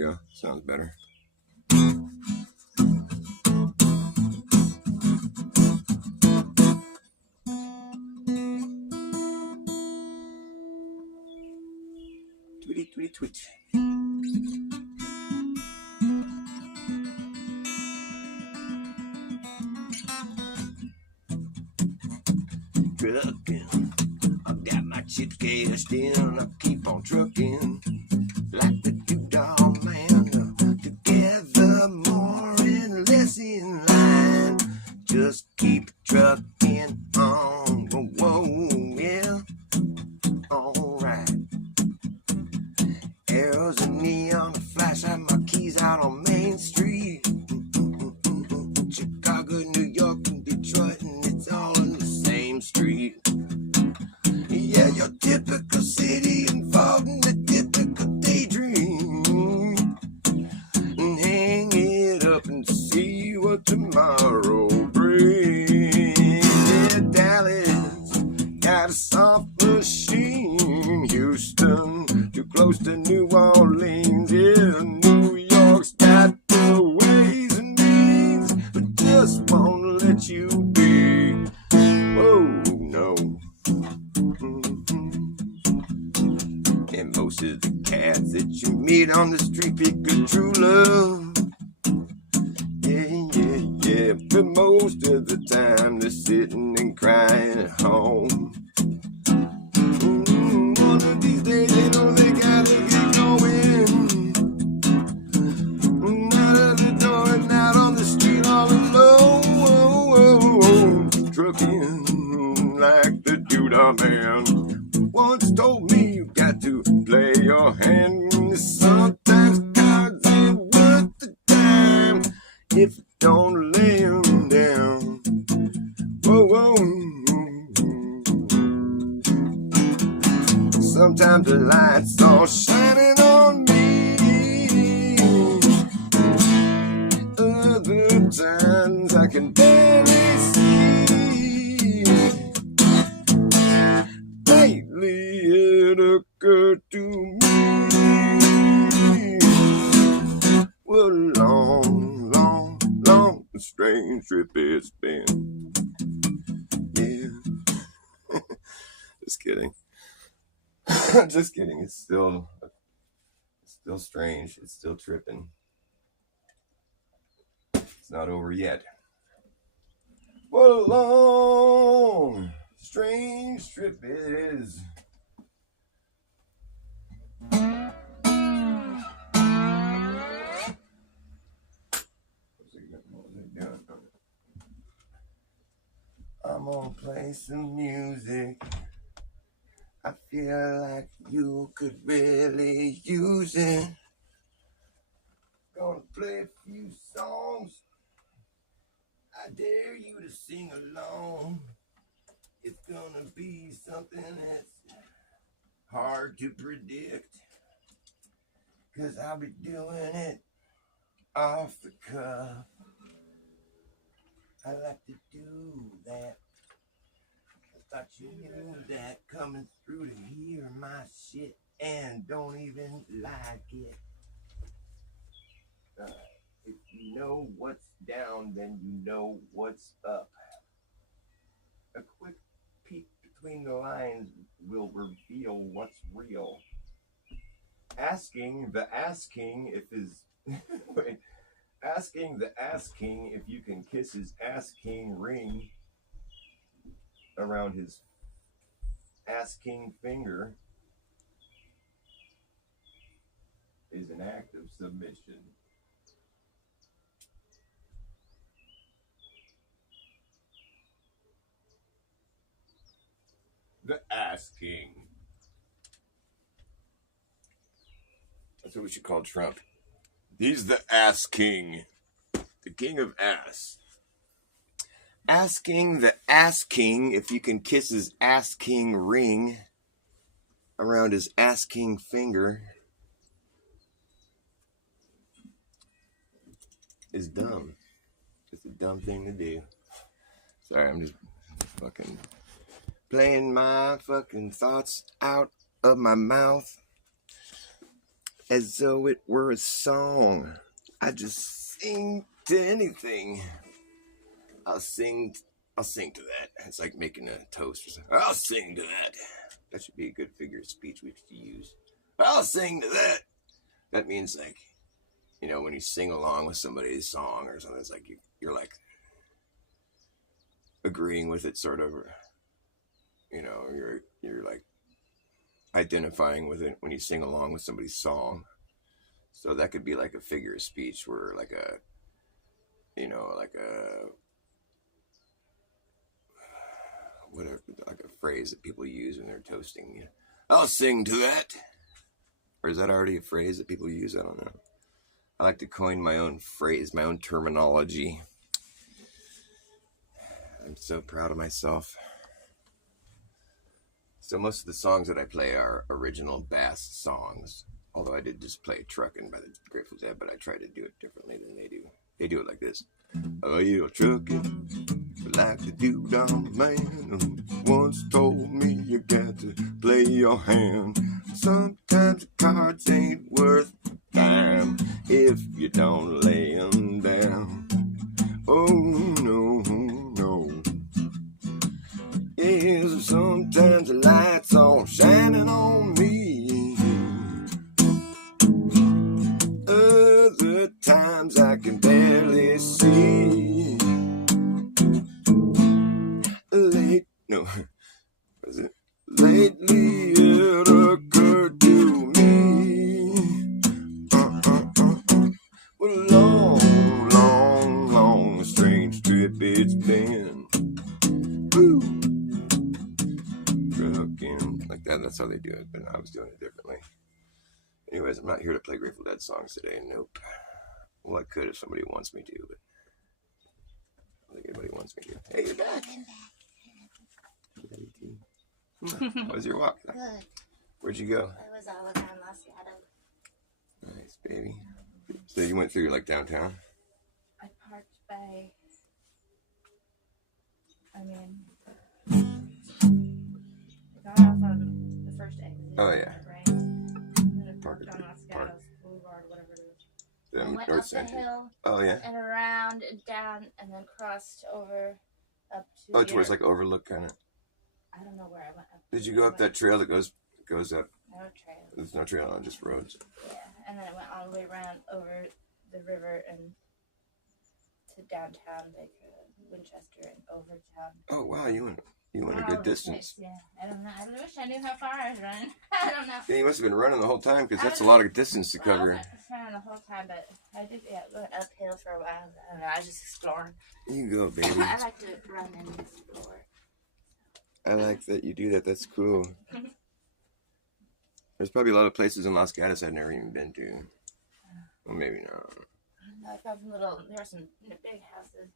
go. Sounds better. Tweety, tweety, tweet. Trucking, I got my chips cashed in. I keep on trucking like the two-dog man. Together, more and less in line. Just keep trucking on. Whoa, yeah, all right. Arrows and neon flash out my keys out on Main Street. Chicago, New York, and Detroit, and it's all on the same street. Yeah, your typical city involved in the typical daydream. And hang it up and see what tomorrow brings. Yeah, Dallas got a soft machine. Houston, too close to New Orleans. Yeah, New York's got the ways and means, but just won't let you be. Oh, no. And most of the cats that you meet on the street pick a true love. Yeah, but most of the time they're sitting and crying at home. One of these days they know they gotta get going. Out of the door and out on the street all alone. Trucking like the doodah man once told me, you got to play your hand. Sometimes cards ain't worth the time if you don't lay them down. Whoa, whoa. Sometimes the lights all shining on me. Other times I can barely see. Lately it occurred to me what a long, long, long strange trip it's been. Yeah. Just kidding. Just kidding. It's still strange. It's still tripping. It's not over yet. What a long, strange trip it is. I'm gonna play some music. I feel like you could really use it. Gonna play a few songs. I dare you to sing along. It's gonna be something that's hard to predict, 'cause I'll be doing it off the cuff. I like to do that. I thought you knew that, coming through to hear my shit and don't even like it. If you know what's down, then you know what's up. A quick peek between the lines will reveal what's real. Asking the ass king if his wait, asking the ass king if you can kiss his ass king ring around his ass king finger is an act of submission. The ass king. That's what we should call Trump. He's the ass king. The king of ass. Asking the ass king if you can kiss his ass king ring around his ass king finger is dumb. It's a dumb thing to do. Sorry, I'm just fucking playing my fucking thoughts out of my mouth. as though it were a song. I just sing to anything. I'll sing to that. It's like making a toast or something. I'll sing to that. That should be a good figure of speech we could use. I'll sing to that. That means like, you know, when you sing along with somebody's song or something, it's like you're like agreeing with it, sort of, or, you know, you're like identifying with it when you sing along with somebody's song. So that could be like a figure of speech where like a, you know, like a, whatever, like a phrase that people use when they're toasting. You know, I'll sing to that. Or is that already a phrase that people use? I don't know. I like to coin my own phrase, my own terminology. I'm so proud of myself. So most of the songs that I play are original bass songs. Although I did just play Truckin' by the Grateful Dead, but I try to do it differently than they do. They do it like this. Oh, you're truckin', like the doo-dah man who once told me you got to play your hand. Sometimes the cards ain't worth a dime if you don't lay 'em down. Oh, no, no. Yeah, sometimes the lights all shining on me. Other times I can barely see. Was it? Lately it occurred to me. What a long, long, long, strange trip it's been. Woo! Trucking like that. That's how they do it, but I was doing it differently. Anyways, I'm not here to play Grateful Dead songs today. Nope. Well, I could if somebody wants me to, but I don't think anybody wants me to. Hey, you're back. How was your walk? Good. Where'd you go? I was all around Los Gatos. Nice, baby. So you went through like downtown? I parked by, got off on the first exit. Oh, yeah. Right? And then parked on Los Gatos Boulevard, whatever it is. The went North up Center. the hill. Oh, yeah. And around and down and then crossed over up to. Oh, towards like Overlook kind of. I don't know where I went up. Did you go up that trail that goes up? No trail. There's no trail on, just roads. Yeah, and then it went all the way around over the river and to downtown, like Winchester and Overtown. Oh wow, you went a good distance. Yeah, I don't know. I wish I knew how far I was running. I don't know. Yeah, you must have been running the whole time because that's a lot of distance to cover. I was running the whole time, but I did went uphill for a while. I don't know. I was just exploring. You go, baby. I like to run and explore. I like that you do that. That's cool. There's probably a lot of places in Los Gatos I've never even been to. Well, maybe not. I found there were some big houses,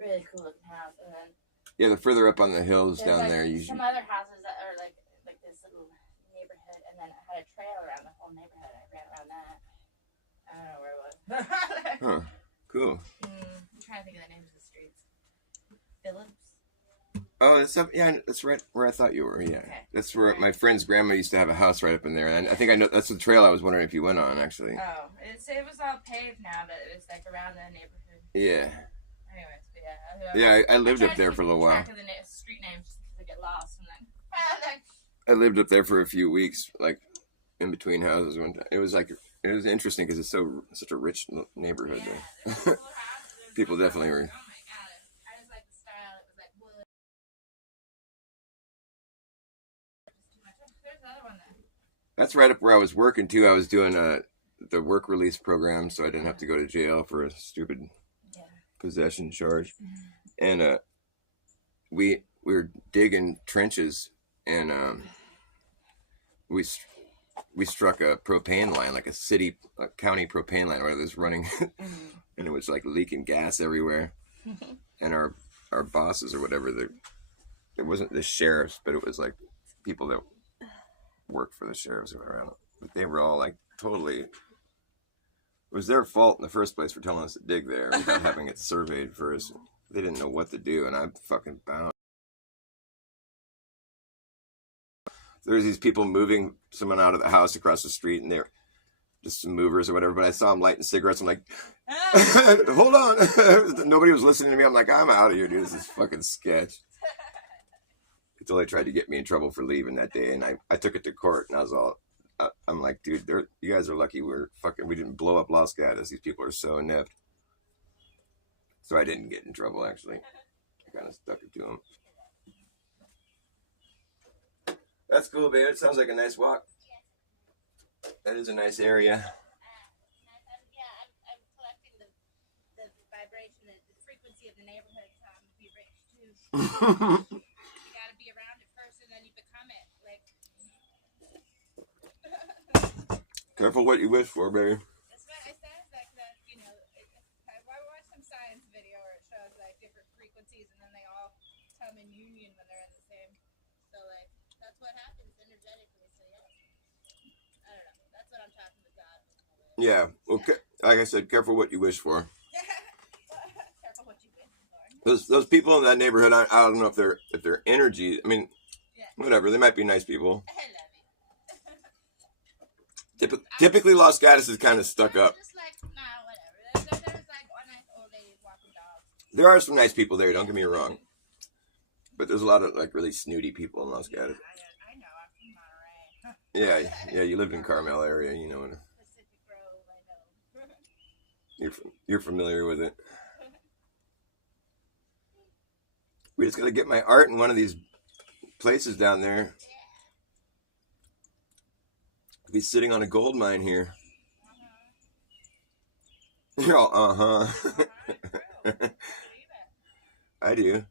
really cool looking house, and then yeah, the further up on the hills down like there, you some other houses that are like this little neighborhood, and then it had a trail around the whole neighborhood. I ran around that. I don't know where it was. Huh? Cool. I'm trying to think of the names of the streets. Phillips. Oh, that's right where I thought you were. Yeah, okay. That's where my friend's grandma used to have a house right up in there, and I think I know that's the trail I was wondering if you went on actually. Oh, it was all paved now, but it was like around the neighborhood. Yeah. Anyways, but yeah. I lived up there for a little while. Track of the street names just because I get lost. I lived up there for a few weeks, like in between houses. It was interesting because it's such a rich neighborhood. Yeah, There. People definitely were. That's right up where I was working too. I was doing the work release program, so I didn't have to go to jail for a stupid possession charge. And we were digging trenches, and we struck a propane line, like a county propane line, where it was running, and it was like leaking gas everywhere. And our bosses or whatever, it wasn't the sheriffs, but it was like people that worked for the sheriffs or whatever. But they were all like totally. It was their fault in the first place for telling us to dig there without having it surveyed first. They didn't know what to do, and I'm fucking bound. There's these people moving someone out of the house across the street, and they're just some movers or whatever. But I saw them lighting cigarettes. I'm like, hold on. Nobody was listening to me. I'm like, I'm out of here, dude. This is fucking sketch. Until they tried to get me in trouble for leaving that day, and I took it to court, and I was all, I'm like, dude, you guys are lucky we didn't blow up Los Gatos. These people are so inept. So I didn't get in trouble, actually. I kind of stuck it to them. That's cool, babe. It sounds like a nice walk. That is a nice area. I'm collecting the vibration, the frequency of the neighborhood, so I'm gonna be rich too. You gotta be around it first, and then you become it. Like. Careful what you wish for, baby. That's what I said. Like that, you know. I watched some science video where it shows like different frequencies, and then they all come in union when they're in the same. So like that's what happens energetically. So yeah. I don't know. That's what I'm talking with God. Yeah. Okay. Like I said, careful what you wish for. Careful what you wish for. Those people in that neighborhood, I don't know if they're energy. I mean, whatever. They might be nice people. I love you. Typically, Los Gatos is kind of stuck up. Just like, nah, whatever. There's like one nice old lady walking dogs. There are some nice people there. Don't get me wrong. But there's a lot of like really snooty people in Los Gatos. I know. I'm from Monterey. Yeah. You lived in Carmel area, you know. Pacific Grove, I know. You're familiar with it. We just gotta get my art in one of these places down there. I'll be sitting on a gold mine here. You're all I do.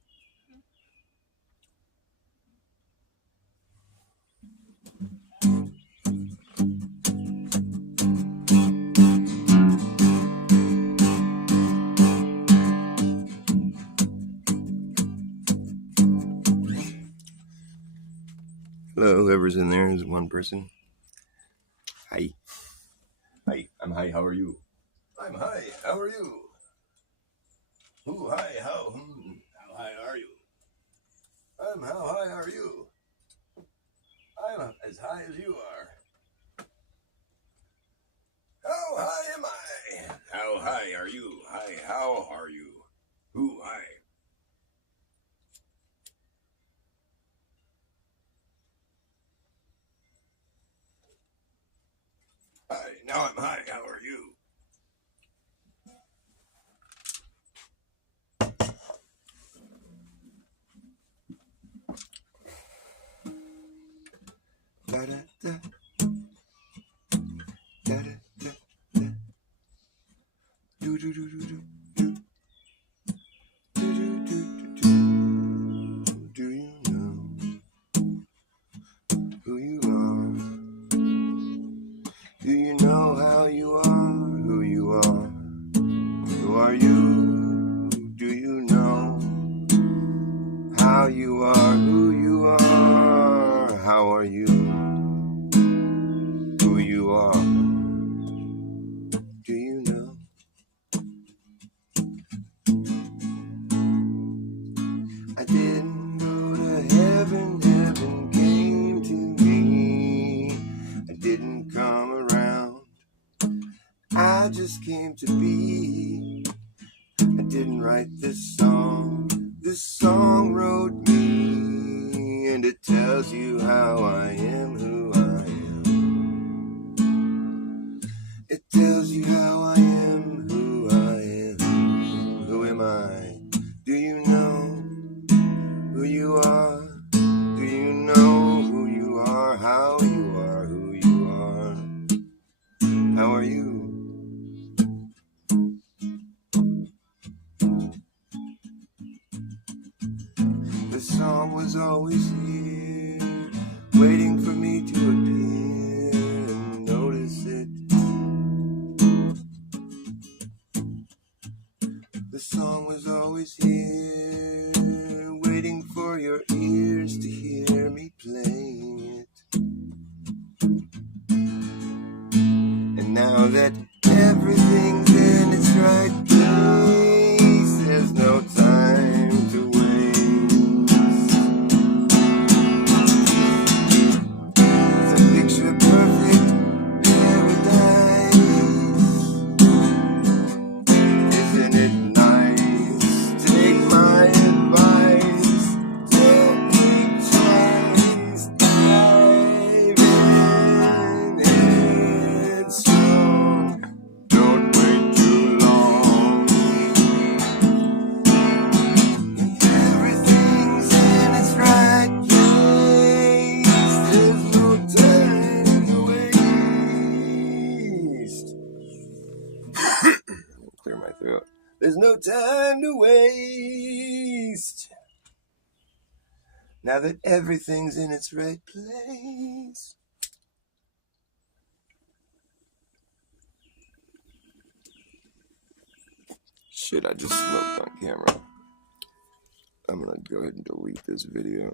Hello, whoever's in there is one person. Hi. Hi, I'm hi, how are you? I'm hi, how are you? Ooh, hi, how high are you? I'm how high are you? I'm as high as you are. How high am I? How high are you? Hi, how are you? Ooh, hi. Hi, now I'm high. How are you? Da da da. Da da da da. Do do do do do. Do you know who you are? Do you know how you are? Who you are? Who are you? Do you know how you are? Who you are? How are you? Who you are? Do you know? I didn't go to heaven, heaven came to me. I didn't come around, I just came to be. I didn't write this song wrote me, and it tells you how I am, who I am. It tells you how I am, who I am. Who am I? Do you know who you are? Do you know who you are? How you are, who you are? How are you? The song was always here, waiting for me to appear and notice it. The song was always here, waiting for your ears to hear me playing it. And now that everything's in its right place, there's no time to waste. It's a picture perfect paradise. There's no time to waste. Now that everything's in its right place. Shit, I just smoked on camera. I'm gonna go ahead and delete this video.